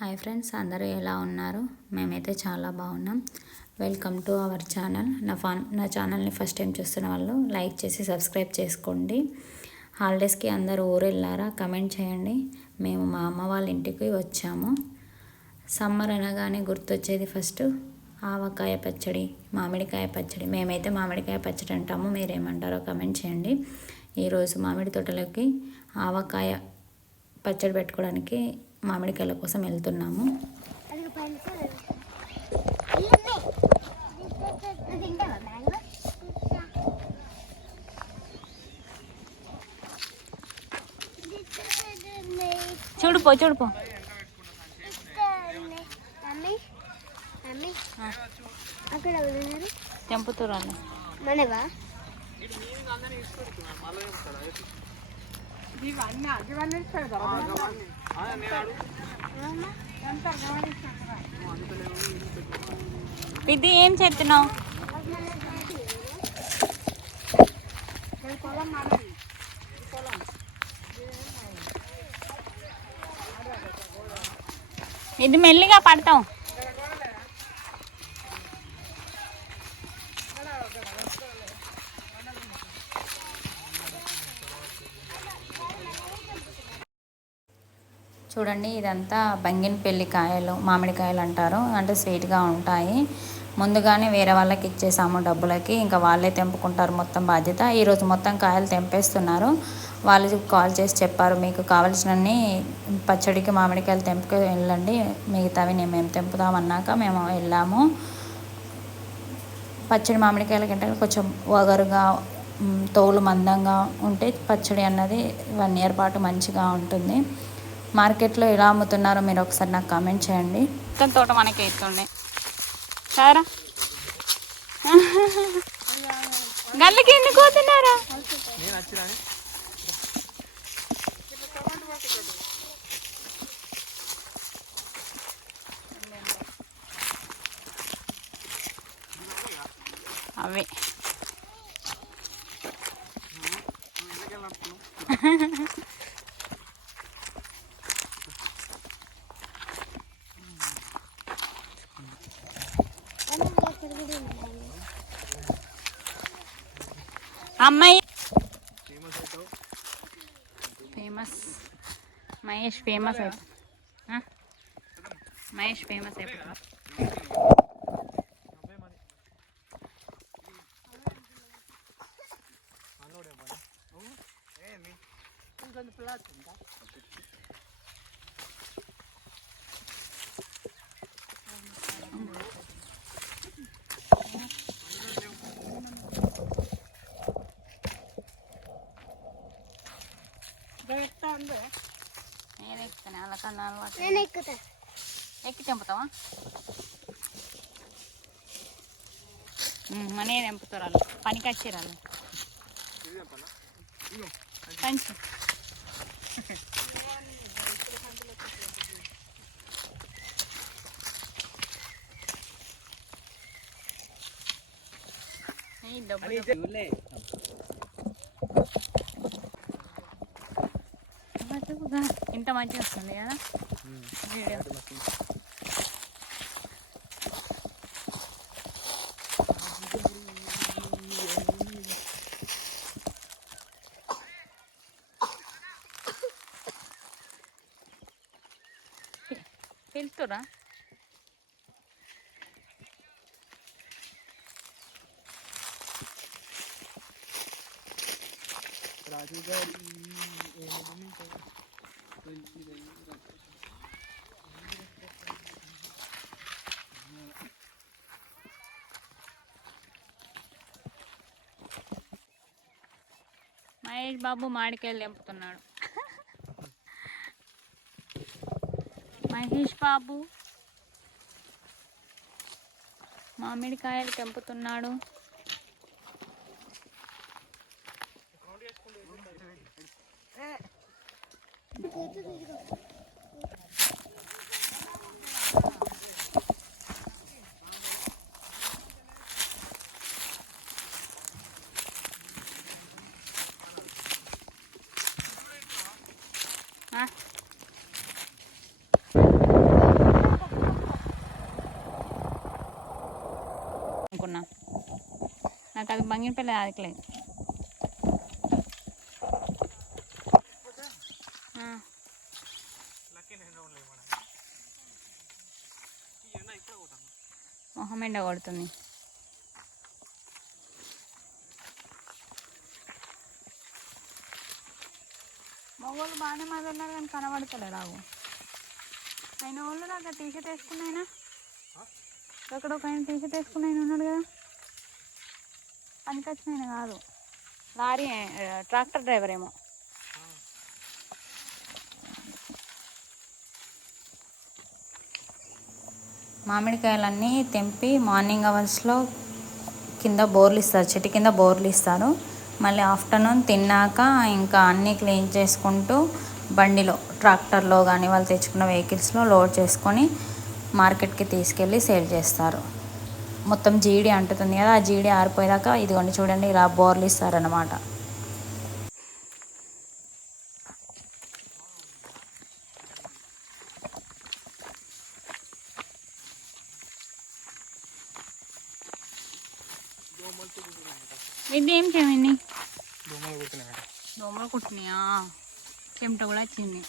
Hi friends అందరూ ఎలా ఉన్నారు? మేమైతే చాలా బాగున్నాం. వెల్కమ్ టు అవర్ ఛానల్ నా ఫాన్ నా ఛానల్ని ఫస్ట్ టైం చూస్తున్న వాళ్ళు లైక్ చేసి సబ్స్క్రైబ్ చేసుకోండి. హాలిడేస్కి అందరూ ఊరు వెళ్ళారా కమెంట్ చేయండి. మేము మా అమ్మ వాళ్ళ ఇంటికి వచ్చాము. సమ్మర్ అనగానే గుర్తొచ్చేది ఫస్ట్ ఆవకాయ పచ్చడి మామిడికాయ పచ్చడి. మేమైతే మామిడికాయ పచ్చడి అంటాము మీరేమంటారో కమెంట్ చేయండి. ఈరోజు మామిడి తోటలోకి ఆవకాయ పచ్చడి పెట్టుకోవడానికి మామిడికాయల కోసం వెళ్తున్నాము. చూడుపో చూడుపో తెంపుతురాలు మనవా? ఇది ఏం చెప్తున్నావు ఇది మెల్లిగా పడతాం. చూడండి ఇదంతా బంగినపల్లి కాయలు మామిడికాయలు అంటారు. అంటే స్వీట్గా ఉంటాయి. ముందుగానే వేరే వాళ్ళకి ఇచ్చేసాము డబ్బులకి. ఇంకా వాళ్ళే తెంపుకుంటారు మొత్తం బాధ్యత. ఈరోజు మొత్తం కాయలు తెంపేస్తున్నారు. వాళ్ళు కాల్ చేసి చెప్పారు మీకు కావాల్సినన్ని పచ్చడికి మామిడికాయలు తెంపుకు వెళ్ళండి. మిగతావి నేను మేము తెంపుతామన్నాక మేము వెళ్ళాము. పచ్చడి మామిడికాయల కంటే కొంచెం వగరుగా తోలు మందంగా ఉంటే పచ్చడి అన్నది వన్ ఇయర్ పాటు మంచిగా ఉంటుంది. మార్కెట్లో ఎలా అమ్ముతున్నారో మీరు ఒకసారి నాకు కామెంట్ చేయండి. మొత్తం తోట మనకి ఎత్తుండే సారా? గల్లకి ఎందుకు పోతున్నారా? అవే. అమ్మాయి. Famous. Mahesh famous Mahesh famous అయిపోతుంది నేను ఎక్కుతాను అలా కన్నా అలవాటు నేను ఎక్కుతా ఎక్కి తెంపుతావా మనీ తెంపుతారు వాళ్ళు పనికి వచ్చారు వాళ్ళు పంచి డబ్బులు అటుగా. ఇంత మంచిగా వస్తుంది కదా? వీడియో. వెళ్తురా? మహేష్ బాబు మాడికాయలు తెంపుతున్నాడు. మహేష్ బాబు మామిడికాయలు తెంపుతున్నాడు ఆ? నాకు అది బంగినపల్లి ఆదకలేదు మొహం ఎండ కొడుతుంది మగవాళ్ళు బాగానే మాది ఉన్నారు కానీ కనబడతలే రావు ఆయన వాళ్ళు నాకు టీ షర్ట్ వేసుకున్నాయినా అక్కడ ఒక ఆయన టీ షర్ట్ వేసుకుని ఆయన ఉన్నాడు కదా. పనికొచ్చిన ఆయన కాదు. లారీ ట్రాక్టర్ డ్రైవర్ ఏమో. మామిడికాయలన్నీ తెంపి మార్నింగ్ అవర్స్లో కింద బోర్లు ఇస్తారు. చెట్టు కింద బోర్లు ఇస్తారు. మళ్ళీ ఆఫ్టర్నూన్ తిన్నాక ఇంకా అన్నీ క్లీన్ చేసుకుంటూ బండిలో ట్రాక్టర్లో కానీ వాళ్ళు తెచ్చుకున్న వెహికల్స్లో లోడ్ చేసుకొని మార్కెట్కి తీసుకెళ్ళి సేల్ చేస్తారు. మొత్తం జీడి అంటుతుంది కదా ఆ జీడి ఆరిపోయేదాకా ఇదిగోండి చూడండి ఇలా బోర్లు ఇస్తారనమాట ఇది ఏం చేయమండి? దోమలు కుట్టినాయి దోమలు కుట్టినాయా? చెమట కూడా వచ్చింది.